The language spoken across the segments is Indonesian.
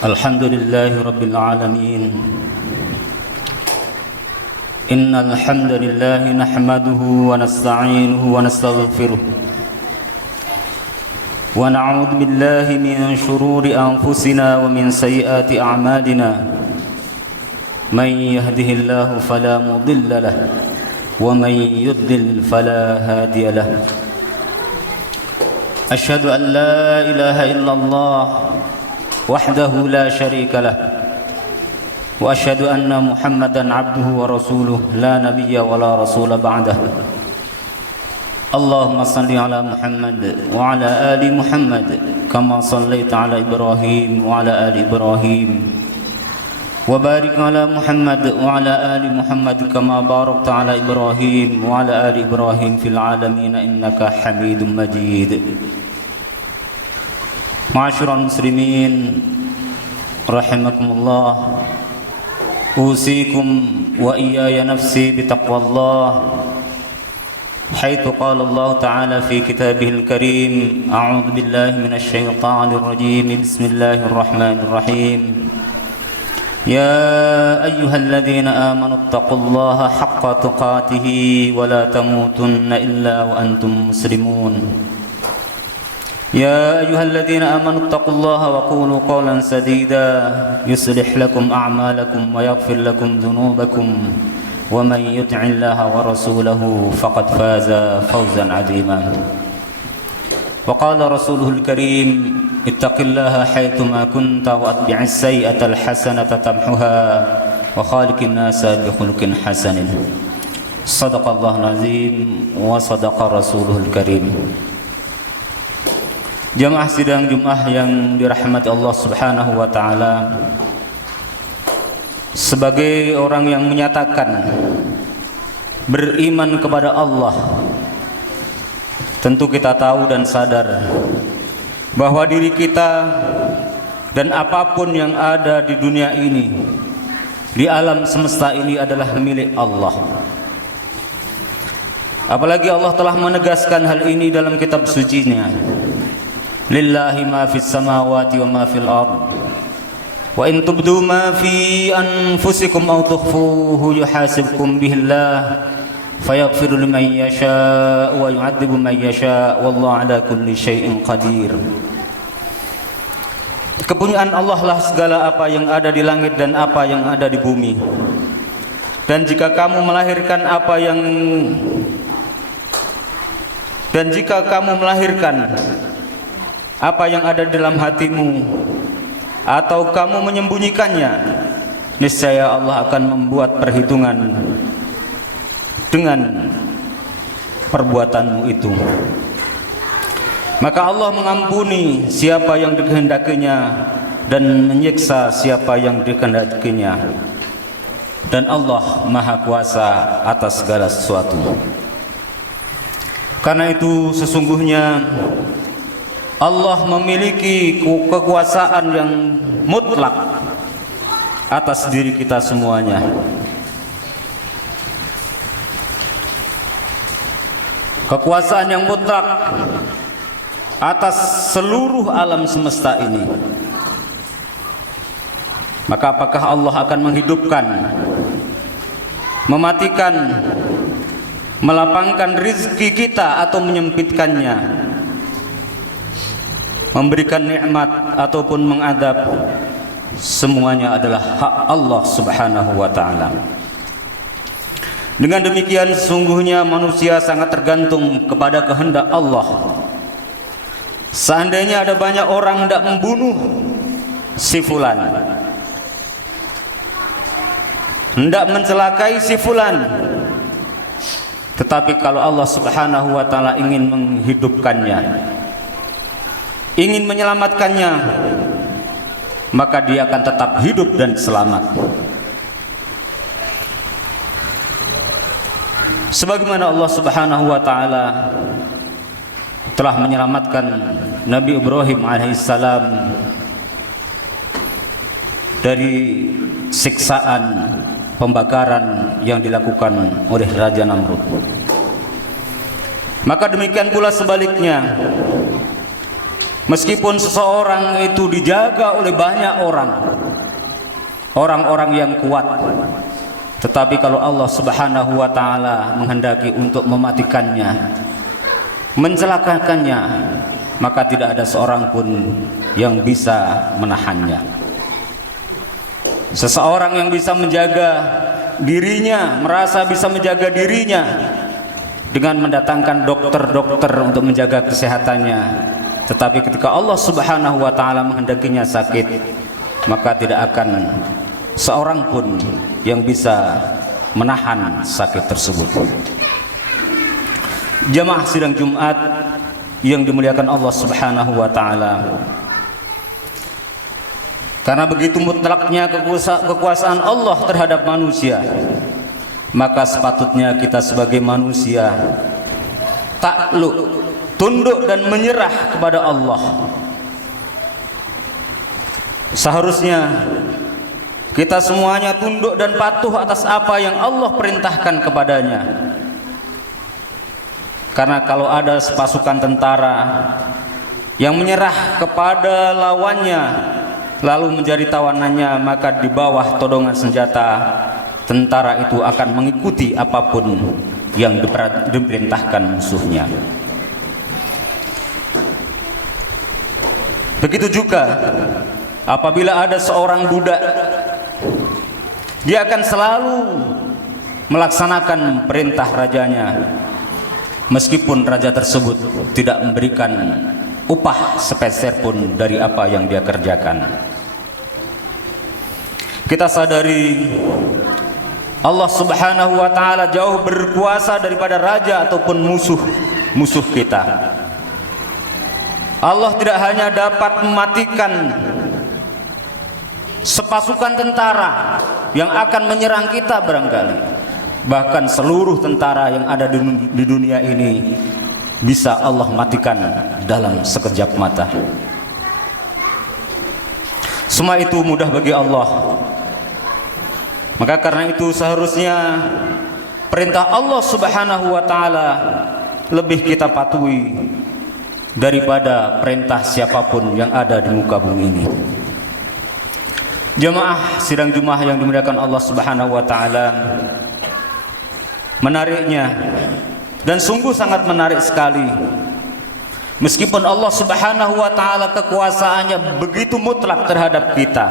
Alhamdulillahi Rabbil Alamin. Innal hamdalillahi nahmaduhu wa nasta'inuhu wa nastaghfiruh wa na'udzu billahi min shururi anfusina wa min sayyiati a'malina. Man yahdihillahu fala mudilla lahu wa man yudlil fala hadiya lahu. Asyhadu an la ilaha illallah wahdahu la syarika lah wa asyhadu anna Muhammadan abduhu wa rasuluh la nabiyya wa la rasula ba'dah. Allahumma salli ala Muhammad wa ala ali Muhammad kama sallaita ala Ibrahim wa ala ali Ibrahim wa barik ala Muhammad wa ala ali Muhammad kama barakta ala Ibrahim wa ala ali Ibrahim fil alamin innaka Hamidum Majid. Ma'asyiral muslimin rahimakumullah, usikum wa iyaya nafsi bitaqwallah haitsu qala Allah ta'ala fi kitabihil karim. A'udzu billahi minasy syaithanir rajim. Bismillahirrahmanirrahim. Ya ayyuhalladzina amanu taqullaha haqqa tuqatih wa la tamutunna illa wa antum muslimun. يا أيها الذين آمنوا اتقوا الله وقولوا قولا سديدا يصلح لكم أعمالكم ويغفر لكم ذنوبكم ومن يطع الله ورسوله فقد فاز فوزا عظيما. وقال رسوله الكريم اتق الله حيثما كنت وأتبع السيئة الحسنة تمحها وخالق الناس بخلق حسن. صدق الله العظيم وصدق رسوله الكريم. Jamaah sidang Jumat yang dirahmati Allah Subhanahu wa taala, sebagai orang yang menyatakan beriman kepada Allah, tentu kita tahu dan sadar bahwa diri kita dan apapun yang ada di dunia ini, di alam semesta ini adalah milik Allah. Apalagi Allah telah menegaskan hal ini dalam kitab suci-Nya. Lillahi ma fis samawati wa ma fil ard wa in tubdu ma fi anfusikum aw tukhfuhu yuhasibkum bihi Allah fayaghfiru liman yasha wa yu'adzibu man yasha wallahu ala kulli syai'in qadir. Kepunyaan Allah lah segala apa yang ada di langit dan apa yang ada di bumi. Dan jika kamu melahirkan apa yang ada dalam hatimu atau kamu menyembunyikannya, niscaya Allah akan membuat perhitungan dengan perbuatanmu itu. Maka Allah mengampuni siapa yang dikehendakinya dan menyiksa siapa yang dikehendakinya. Dan Allah Maha Kuasa atas segala sesuatu. Karena itu sesungguhnya Allah memiliki kekuasaan yang mutlak atas diri kita semuanya. Kekuasaan yang mutlak atas seluruh alam semesta ini. Maka apakah Allah akan menghidupkan, mematikan, melapangkan rizki kita atau menyempitkannya, memberikan nikmat ataupun mengadab? Semuanya adalah hak Allah Subhanahu wa taala. Dengan demikian sesungguhnya manusia sangat tergantung kepada kehendak Allah. Seandainya ada banyak orang hendak membunuh si fulan, hendak mencelakai si fulan, tetapi kalau Allah Subhanahu wa taala ingin menghidupkannya, ingin menyelamatkannya, maka dia akan tetap hidup dan selamat. Sebagaimana Allah Subhanahu wa taala telah menyelamatkan Nabi Ibrahim alaihissalam dari siksaan pembakaran yang dilakukan oleh Raja Namrud. Maka demikian pula sebaliknya, meskipun seseorang itu dijaga oleh banyak orang-orang yang kuat, tetapi kalau Allah Subhanahu wa taala menghendaki untuk mematikannya, mencelakakannya, maka tidak ada seorang pun yang bisa menahannya. Seseorang yang bisa menjaga dirinya, merasa bisa menjaga dirinya dengan mendatangkan dokter-dokter untuk menjaga kesehatannya, tetapi ketika Allah Subhanahu wa taala menghendakinya sakit, maka tidak akan seorang pun yang bisa menahan sakit tersebut. Jamaah sidang Jumat yang dimuliakan Allah Subhanahu wa taala, karena begitu mutlaknya kekuasaan Allah terhadap manusia, maka sepatutnya kita sebagai manusia takluk, tunduk dan menyerah kepada Allah. Seharusnya kita semuanya tunduk dan patuh atas apa yang Allah perintahkan kepadanya. Karena kalau ada pasukan tentara yang menyerah kepada lawannya lalu menjadi tawanannya, maka di bawah todongan senjata tentara itu akan mengikuti apapun yang diperintahkan musuhnya. Begitu juga apabila ada seorang budak, dia akan selalu melaksanakan perintah rajanya, meskipun raja tersebut tidak memberikan upah sepeser pun dari apa yang dia kerjakan. Kita sadari Allah Subhanahu wa taala jauh berkuasa daripada raja ataupun musuh kita. Allah tidak hanya dapat mematikan sepasukan tentara yang akan menyerang kita barangkali, bahkan seluruh tentara yang ada di dunia ini bisa Allah matikan dalam sekejap mata. Semua itu mudah bagi Allah. Maka karena itu seharusnya perintah Allah Subhanahu wa taala lebih kita patuhi daripada perintah siapapun yang ada di muka bumi ini. Jamaah sidang Jumat yang dimuliakan Allah Subhanahu wa taala, menariknya dan sungguh sangat menarik sekali, meskipun Allah Subhanahu wa taala kekuasaannya begitu mutlak terhadap kita,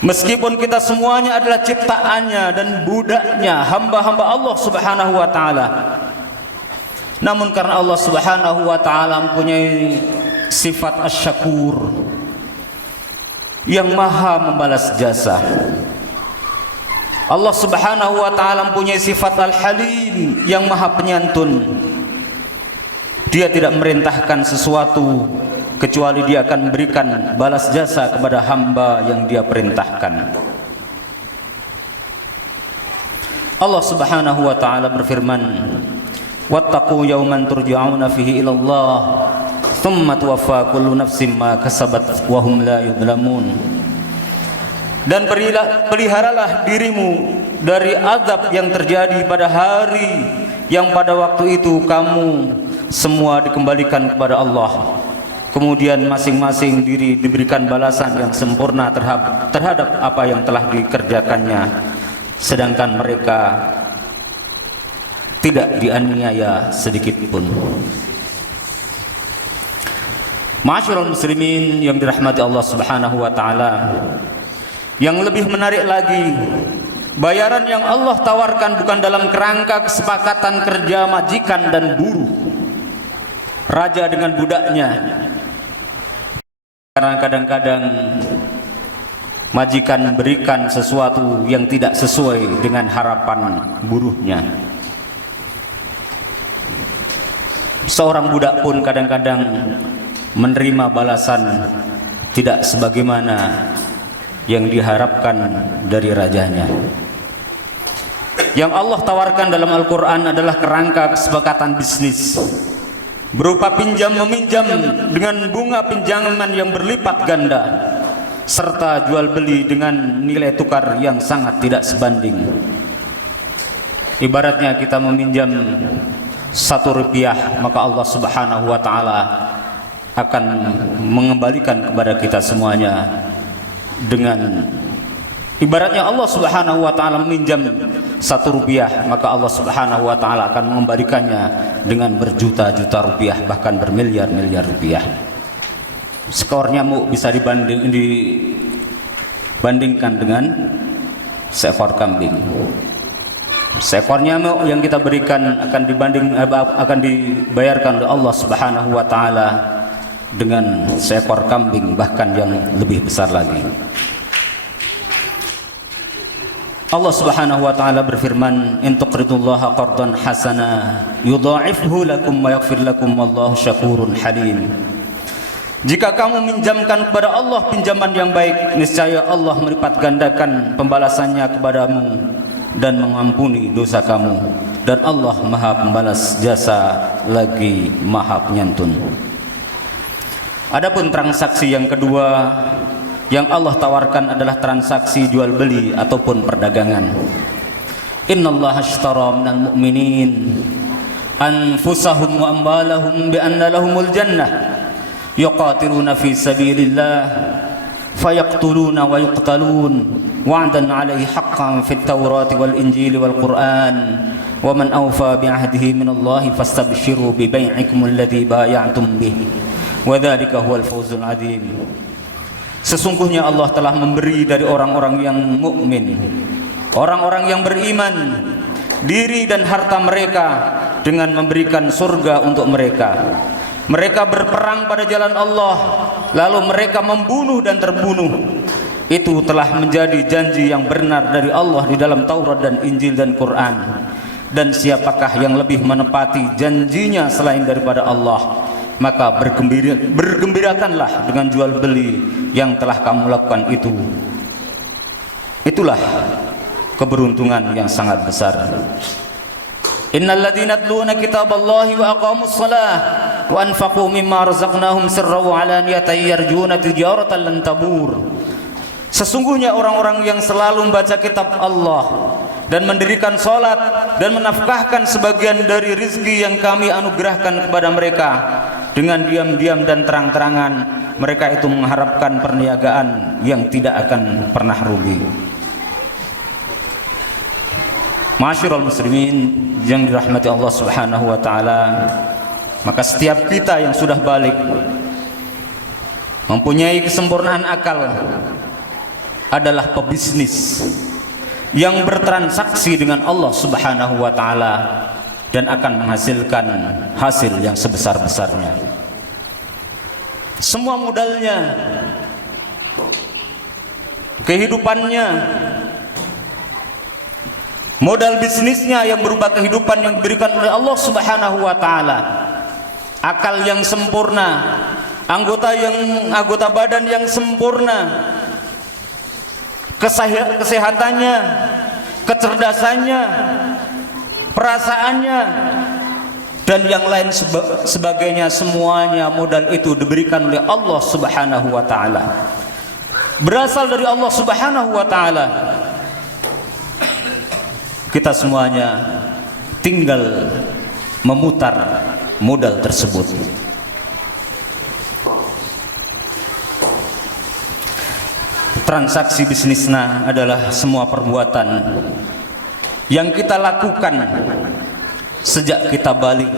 meskipun kita semuanya adalah ciptaannya dan budaknya, hamba-hamba Allah Subhanahu wa taala, namun karena Allah Subhanahu wa taala mempunyai sifat asy-syakur yang maha membalas jasa, Allah Subhanahu wa taala mempunyai sifat al-halim yang maha penyantun. Dia tidak merintahkan sesuatu kecuali dia akan memberikan balas jasa kepada hamba yang dia perintahkan. Allah Subhanahu wa taala berfirman, wattaqu yawman turja'una fihi ila Allah thumma tuwaffa kullu nafsin ma kasabat wa hum la yudlamun. Dan peliharalah dirimu dari azab yang terjadi pada hari yang pada waktu itu kamu semua dikembalikan kepada Allah, kemudian masing-masing diri diberikan balasan yang sempurna terhadap apa yang telah dikerjakannya, sedangkan mereka tidak dianiaya sedikit pun. Ma'asyiral muslimin yang dirahmati Allah Subhanahu wa taala, yang lebih menarik lagi, bayaran yang Allah tawarkan bukan dalam kerangka kesepakatan kerja majikan dan buruh, raja dengan budaknya. Karena kadang-kadang majikan memberikan sesuatu yang tidak sesuai dengan harapan buruhnya. Seorang budak pun kadang-kadang menerima balasan tidak sebagaimana yang diharapkan dari rajanya. yang Allah tawarkan dalam Al-Quran adalah kerangka kesepakatan bisnis berupa pinjam meminjam dengan bunga pinjaman yang berlipat ganda serta jual beli dengan nilai tukar yang sangat tidak sebanding. Ibaratnya kita meminjam 1 rupiah, maka Allah Subhanahu wa taala akan mengembalikan kepada kita semuanya dengan ibaratnya Allah Subhanahu wa taala meminjam 1 rupiah, maka Allah Subhanahu wa taala akan mengembalikannya dengan berjuta-juta rupiah, bahkan bermiliar-miliar rupiah. Skornya bisa dibandingkan dengan seekor kambing. Seekornya yang kita berikan akan dibayarkan oleh Allah Subhanahu wa taala dengan seekor kambing, bahkan yang lebih besar lagi. Allah Subhanahu wa taala berfirman, "In tuqridullaha qardan hasana yudha'ifhu lakum wa yaghfir lakum wallahu syakurun halim." Jika kamu minjamkan kepada Allah pinjaman yang baik, niscaya Allah melipat gandakan pembalasannya kepadamu dan mengampuni dosa kamu, dan Allah Maha Pembalas jasa lagi Maha Penyantun. Adapun transaksi yang kedua yang Allah tawarkan adalah transaksi jual beli ataupun perdagangan. Innallaha ashtara minal mu'minin anfusahum wa amwalahum bi anna lahumul jannah yuqatiluna fi sabilillah fayaqtuluna wa yuqtalun wa'dan 'alaihi haqqan fit tawrati wal injili wal qur'an wa man awfa bi 'ahdihi minallahi fastabshiru bi bai'ikum alladhi bay'atum bih wa dzalika huwal fawzul 'adzim. Sesungguhnya Allah telah memberi dari orang-orang yang mukmin, orang-orang yang beriman, diri dan harta mereka dengan memberikan surga untuk mereka. Mereka berperang pada jalan Allah, lalu mereka membunuh dan terbunuh. Itu telah menjadi janji yang benar dari Allah di dalam Taurat dan Injil dan Quran. Dan siapakah yang lebih menepati janjinya selain daripada Allah? Maka bergembirakanlah dengan jual beli yang telah kamu lakukan itu. Itulah keberuntungan yang sangat besar. Innal ladzina yatluna kitaballahi wa aqamus shalah wa anfaqu mimma razaqnahum sirran wa alaniyatan yarjuna tijaratan lan tabur. Sesungguhnya orang-orang yang selalu membaca kitab Allah dan mendirikan salat dan menafkahkan sebagian dari rizki yang kami anugerahkan kepada mereka dengan diam-diam dan terang-terangan, mereka itu mengharapkan perniagaan yang tidak akan pernah rugi. Ma'asyiral muslimin yang dirahmati Allah Subhanahu wa taala, maka setiap kita yang sudah balik mempunyai kesempurnaan akal adalah pebisnis yang bertransaksi dengan Allah Subhanahu wa taala dan akan menghasilkan hasil yang sebesar-besarnya. Semua modalnya, kehidupannya, modal bisnisnya yang berupa kehidupan yang diberikan oleh Allah Subhanahu wa taala, akal yang sempurna, anggota badan yang sempurna, kesehatannya, kecerdasannya, perasaannya, dan yang lain sebagainya, semuanya modal itu diberikan oleh Allah Subhanahu wa taala, berasal dari Allah Subhanahu wa taala. Kita semuanya tinggal memutar modal tersebut. Transaksi bisnisnya adalah semua perbuatan yang kita lakukan sejak kita balik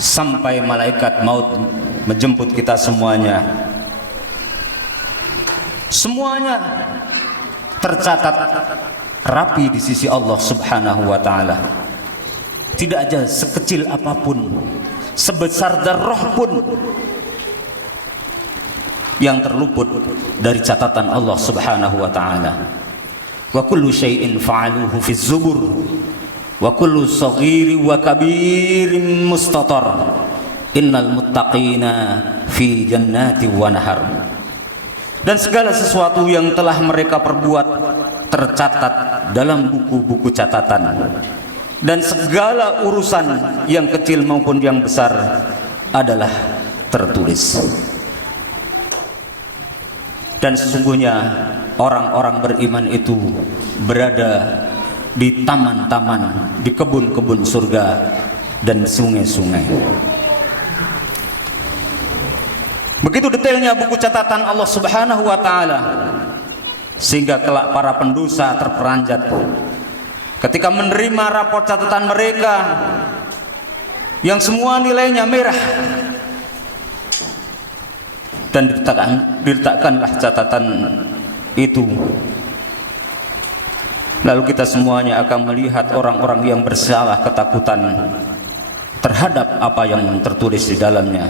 sampai malaikat maut menjemput kita semuanya. Semuanya tercatat rapi di sisi Allah Subhanahu wa taala. Tidak aja sekecil apapun, sebesar darah pun yang terluput dari catatan Allah Subhanahu wa taala. Wa kullu syai'in fa'aluhu fi zubur wa kullu saghiri wa kabirin mustatar. Innal muttaqina fi jannati wa nahar. Dan segala sesuatu yang telah mereka perbuat tercatat dalam buku-buku catatan, dan segala urusan yang kecil maupun yang besar adalah tertulis. Dan sesungguhnya orang-orang beriman itu berada di taman-taman, di kebun-kebun surga dan sungai-sungai. Begitu detailnya buku catatan Allah Subhanahu wa taala, sehingga kelak para pendosa terperanjat ketika menerima rapor catatan mereka yang semua nilainya merah, dan diletakkanlah catatan itu. Lalu kita semuanya akan melihat orang-orang yang bersalah ketakutan terhadap apa yang tertulis di dalamnya.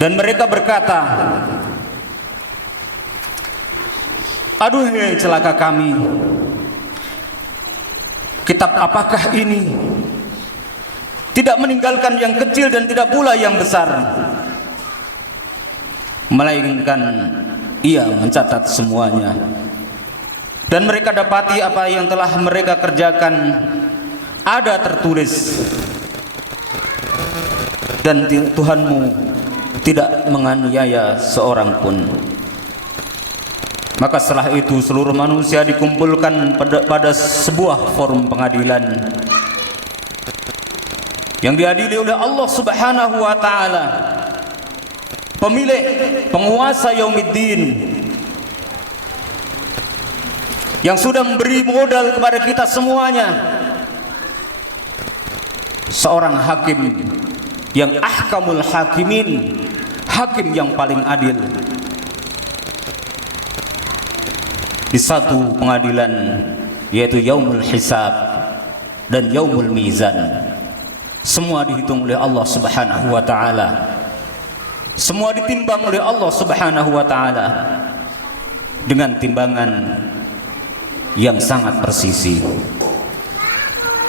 Dan mereka berkata, "Aduhai celaka kami, kitab apakah ini? Tidak meninggalkan yang kecil dan tidak pula yang besar, melainkan ia mencatat semuanya. Dan mereka dapati apa yang telah mereka kerjakan ada tertulis. Dan Tuhanmu tidak menganiaya seorang pun." Maka setelah itu seluruh manusia dikumpulkan pada sebuah forum pengadilan yang diadili oleh Allah Subhanahu wa taala, pemilik, penguasa Yaumiddin, yang sudah memberi modal kepada kita semuanya, seorang hakim yang ahkamul hakimin, hakim yang paling adil, di satu pengadilan, yaitu Yaumul Hisab dan Yaumul Mizan. Semua dihitung oleh Allah Subhanahu wa taala, semua ditimbang oleh Allah Subhanahu wa taala dengan timbangan yang sangat presisi.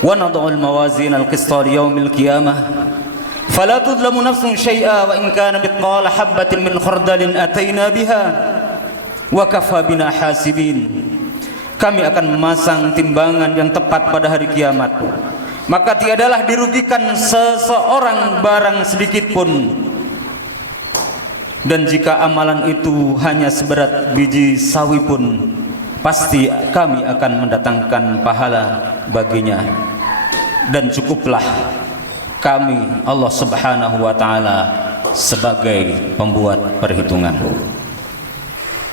Wa nad'ul mawazin al-qista li yaumil qiyamah fala tudlamu nafsun syai'a wa in kana mithqala habatin min khardalin ataina biha wa kafa bina hasibin. Kami akan memasang timbangan yang tepat pada hari kiamat, maka tiadalah dirugikan seseorang barang sedikit pun. Dan jika amalan itu hanya seberat biji sawi pun, pasti kami akan mendatangkan pahala baginya. Dan cukuplah kami, Allah Subhanahu wa taala, sebagai pembuat perhitungan.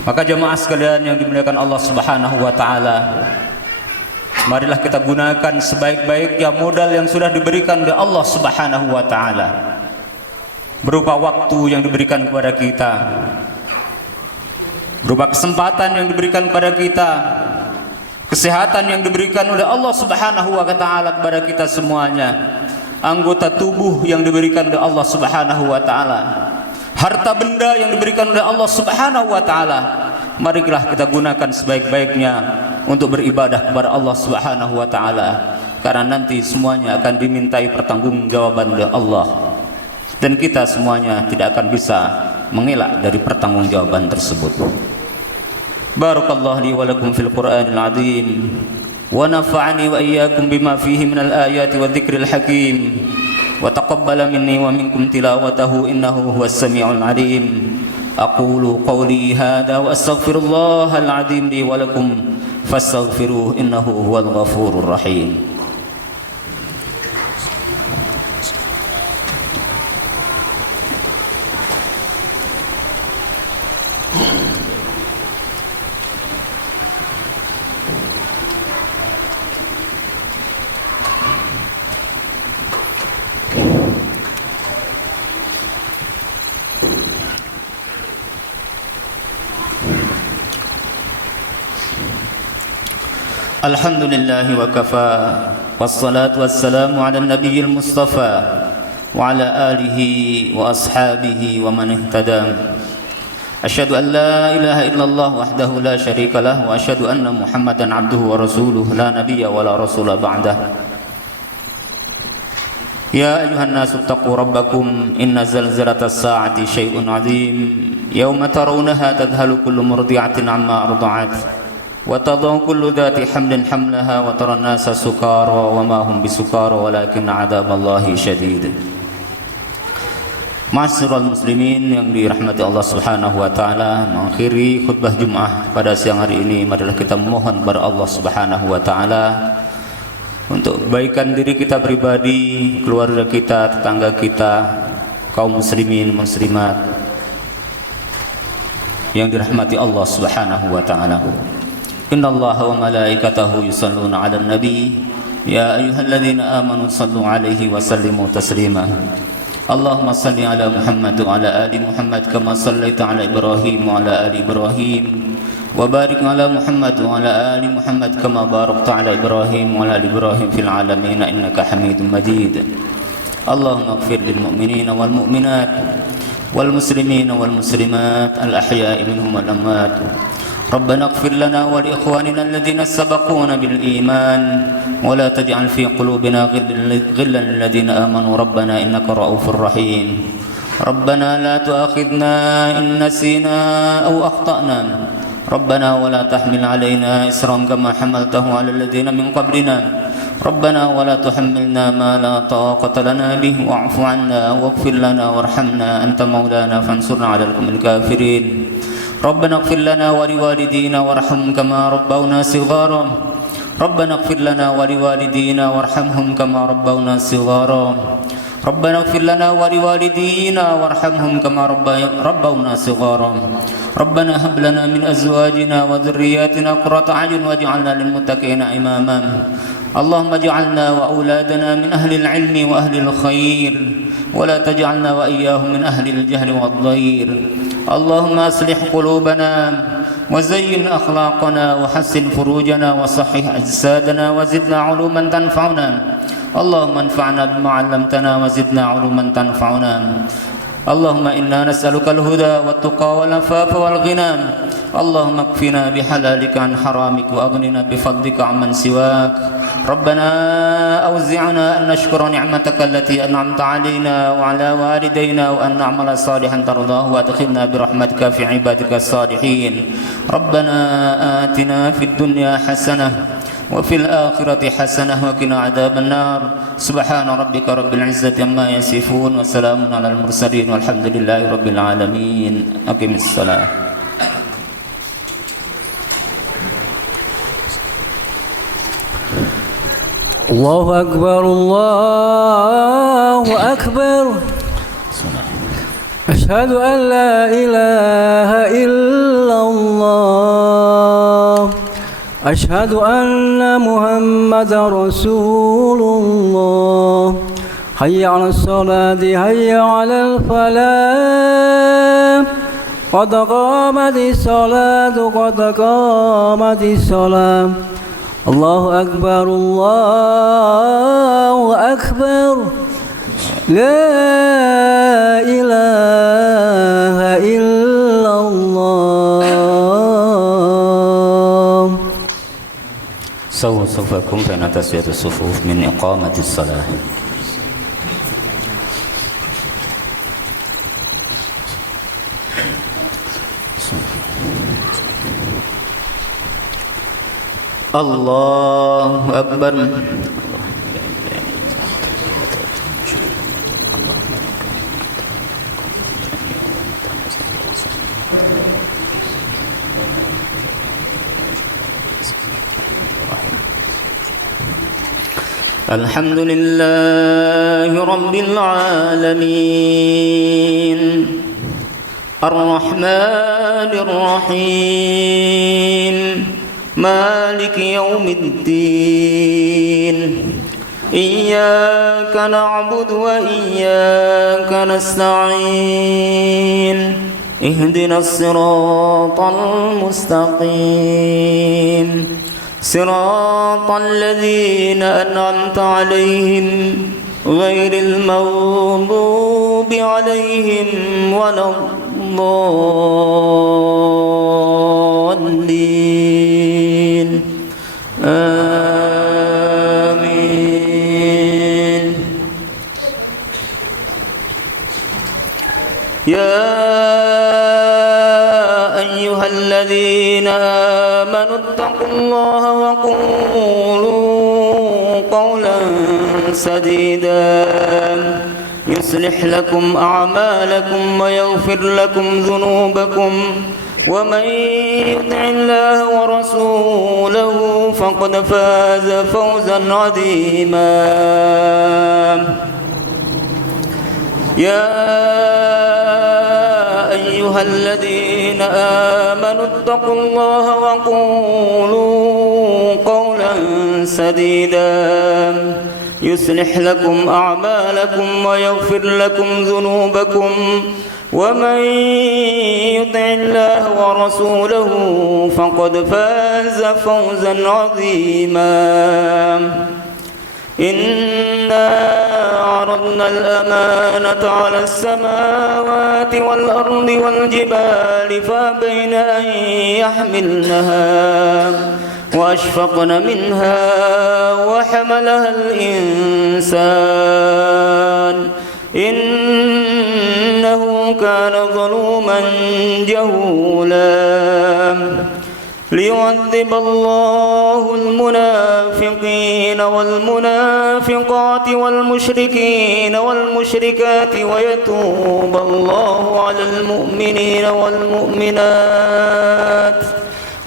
Maka jemaah sekalian yang dimuliakan Allah Subhanahu wa taala, marilah kita gunakan sebaik-baiknya modal yang sudah diberikan oleh Allah Subhanahu wa taala, berupa waktu yang diberikan kepada kita, berupa kesempatan yang diberikan kepada kita, kesehatan yang diberikan oleh Allah Subhanahu wa taala kepada kita semuanya, anggota tubuh yang diberikan oleh Allah Subhanahu wa taala, harta benda yang diberikan oleh Allah Subhanahu wa taala. Marilah kita gunakan sebaik-baiknya untuk beribadah kepada Allah Subhanahu wa taala, karena nanti semuanya akan dimintai pertanggungjawaban oleh Allah, dan kita semuanya tidak akan bisa mengelak dari pertanggungjawaban tersebut. Barakallahu li wa lakum fil Qur'anil azim, wa nafa'ani wa iyyakum bima fihi minal ayati wa dzikril hakim, wa taqabbala minni wa minkum tilawatahu innahu huwas samiul alim. Aqulu qawli hadha wa astaghfirullahal azim li wa lakum fastaghfiruhu innahu huwal ghafurur rahim. Alhamdulillah wa kafa, wassalatu wassalamu ala nabiyil mustafa wa ala alihi wa ashabihi wa man ihtada. Asyhadu an la ilaha illallah wahdahu la syarika lah, wa asyhadu anna Muhammadan abduhu wa rasuluh la nabiyya wa la rasula ba'dah. Ya ayuhan nasu taqu rabbakum inna zalzalatas sa'ati syai'un 'adzim yawma tarawunaha tadhalu kullu murdi'atin 'amma arda'at وتضع كل ذات حمل حملها وترى الناس سكارى وما هم بسكارى ولكن عذاب الله شديد. Ma'asyiral muslimin yang dirahmati Allah Subhanahu wa taala, mengakhiri khutbah Jumat pada siang hari ini marilah kita memohon kepada Allah Subhanahu wa taala untuk kebaikan diri kita pribadi, keluarga kita, tetangga kita, kaum muslimin muslimat yang dirahmati Allah Subhanahu wa taala. Innallaha wa malaikatahu yusalluna 'alan nabi ya ayyuhalladzina amanu sallu 'alaihi wa sallimu taslima. Allahumma salli 'ala Muhammad wa 'ala ali Muhammad kama sallaita 'ala Ibrahim wa 'ala ali Ibrahim wa barik 'ala Muhammad wa 'ala ali Muhammad kama barakta 'ala Ibrahim wa 'ala ali Ibrahim fil 'alamin innaka Hamidum Majid. Allahumma ighfir lil mu'minina wal mu'minat wal muslimina wal muslimat al ahya'i minhum wal amwat. ربنا اغفر لنا ولإخواننا الذين سبقونا بالإيمان ولا تجعل في قلوبنا غلا للذين آمنوا ربنا إنك رؤوف رحيم. ربنا لا تؤاخذنا إن نسينا أو أخطأنا ربنا ولا تحمل علينا إصرا كما حملته على الذين من قبلنا ربنا ولا تحملنا ما لا طاقة لنا به واعف عنا واغفر لنا وارحمنا أنت مولانا فانصرنا على القوم الكافرين. ربنا اغفر لنا ولوالدينا وارحمهم كما ربونا صغارا ربنا اغفر لنا ولوالدينا وارحمهم كما ربونا صغارا ربنا اغفر لنا ولوالدينا وارحمهم كما ربونا صغارا ربنا هب لنا من أزواجنا وذرياتنا قرة أعين واجعلنا للمتقين إماما. اللهم اجعلنا وأولادنا من أهل العلم وأهل الخير ولا تجعلنا وإياهم من أهل الجهل والضير. اللهم أصلح قلوبنا وزين أخلاقنا وحسن فروجنا وصحح أجسادنا وزدنا علوما تنفعنا. اللهم انفعنا بما علمتنا وزدنا علوما تنفعنا. اللهم إنا نسألك الهدى والتقى والعفاف والغنى. اللهم اكفنا بحلالك عن حرامك وأغننا بفضلك عمن سواك. ربنا أوزعنا أن نشكر نعمتك التي أنعمت علينا وعلى والدينا وأن نعمل صالحا ترضاه وأدخلنا برحمتك في عبادك الصالحين. ربنا آتنا في الدنيا حسنة وفي الآخرة حسنة وقنا عذاب النار. سبحان ربك رب العزة عما يصفون وسلام على المرسلين والحمد لله رب العالمين. أقم الصلاة. الله أكبر الله أكبر أشهد أن لا إله إلا الله أشهد أن محمد رسول الله. حي على الصلاة حي على الفلاح قد قامت الصلاة قد قامت الصلاة. الله أكبر الله أكبر لا إله إلا الله. سووا صفوفكم فإن تسوية الصفوف من إقامة الصلاة. الله أكبر. الحمد لله رب العالمين الرحمن الرحيم مالك يوم الدين إياك نعبد وإياك نستعين اهدنا الصراط المستقيم صراط الذين أنعمت عليهم غير المغضوب عليهم ولا الضالين آمين. يا أيها الذين آمنوا آمنوا اتقوا الله وقولوا قولا سديدا يصلح لكم أعمالكم ويغفر لكم ذنوبكم ومن يطع الله ورسوله فقد فاز فوزا عظيما يا أيها الذين آمنوا اتقوا الله وقولوا قولا سديدا يصلح لكم أعمالكم ويغفر لكم ذنوبكم ومن يطع الله ورسوله فقد فاز فوزا عظيما إنا عرضنا الأمانة على السماوات والأرض والجبال فأبين أن يحملنها وأشفقن منها وحملها الإنسان إنه كان ظلوما جهولا ليعذب الله المنافقين والمنافقات والمشركين والمشركات ويتوب الله على المؤمنين والمؤمنات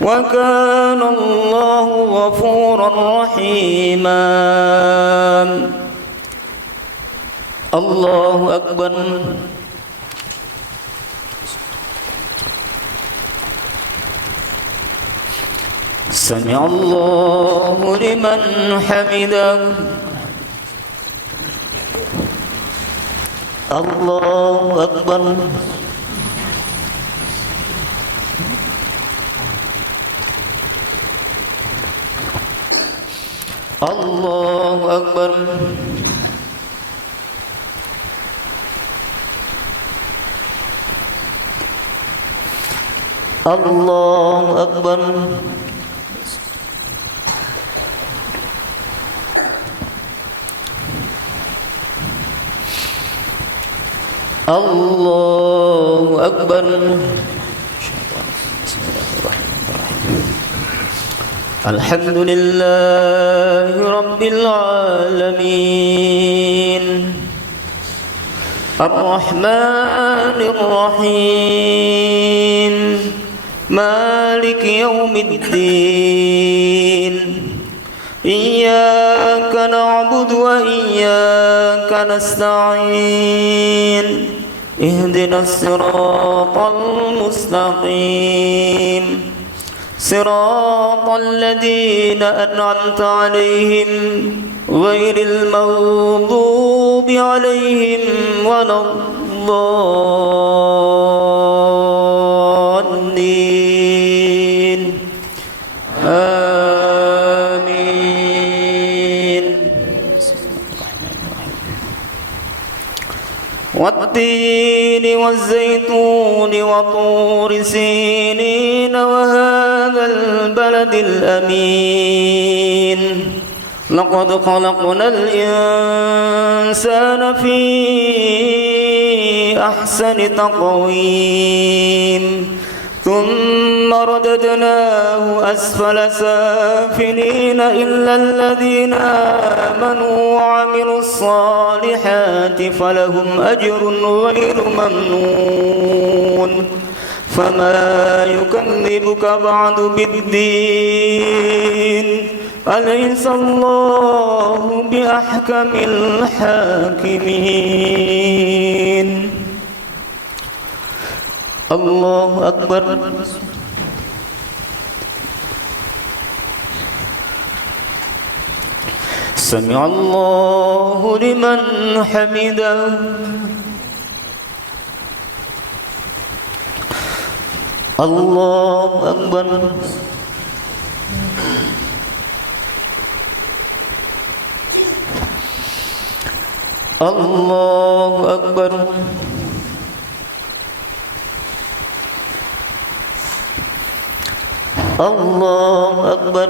وكان الله غفورا رحيما الله أكبر سمع الله لمن حمده الله أكبر الله أكبر الله أكبر الله أكبر الحمد لله رب العالمين الرحمن الرحيم مالك يوم الدين إياك نعبد وإياك نستعين اهدنا الصراط المستقيم صراط الذين أنعمت عليهم غير المغضوب عليهم ولا الضالين آمين والتين والزيتون وطور سينين وهذا البلد الأمين لقد خلقنا الإنسان في أحسن تقويم ثم رددناه أسفل سافلين إلا الذين آمنوا وعملوا الصالحات فلهم أجر غير ممنون فما يكذبك بعد بالدين أليس الله بأحكم الحاكمين الله أكبر سمع الله لمن حمده الله أكبر الله أكبر الله أكبر